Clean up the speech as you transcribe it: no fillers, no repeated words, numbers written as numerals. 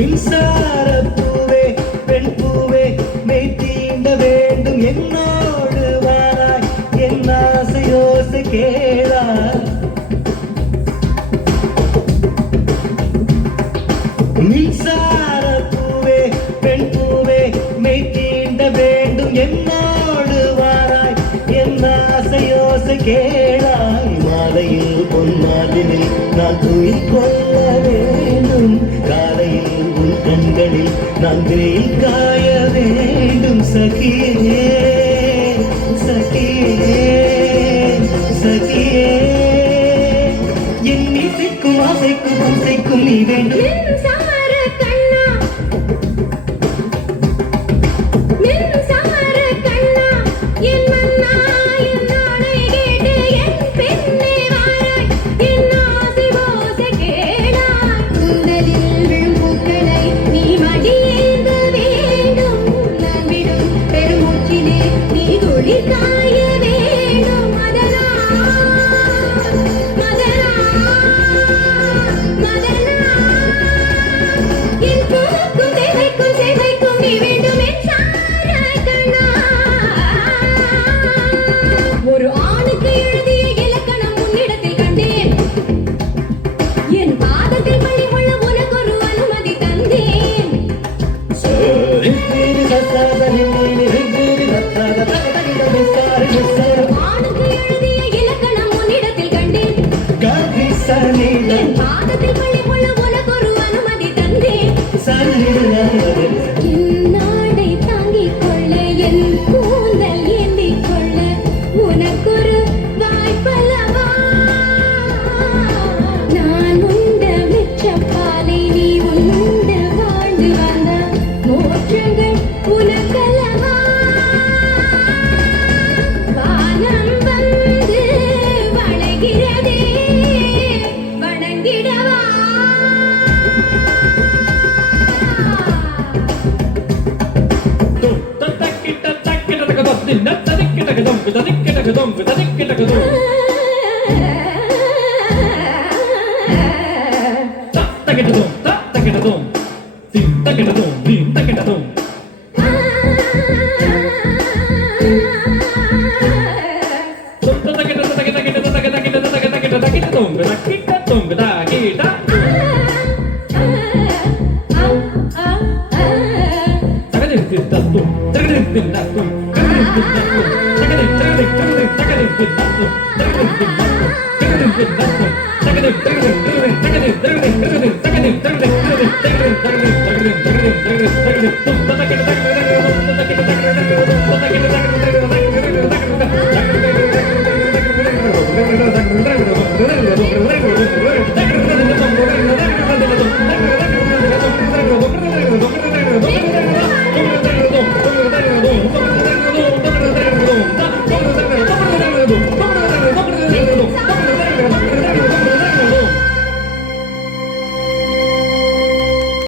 மின்சார பூவே பெண் பூவே மெய் தீண்ட வேண்டும் என்னோடு வாராய் என் ஆசையோசை கேளாய் மின்சார பூவே பெண் பூவே மெய் தீண்ட வேண்டும் என்னோடு வாராய் என் ஆசையோசை கேளாய் மாலையில் பொன்னாதினில் நான் துயில் கொள்ள வேண்டும் காலையில் உன் கண்களில் நான் வெயில் காய வேண்டும் சகியே சகியே சகியே என் இசைக்கும் ஆசைக்கும் ஆசைக்கும் நீ வேண்டும் Take it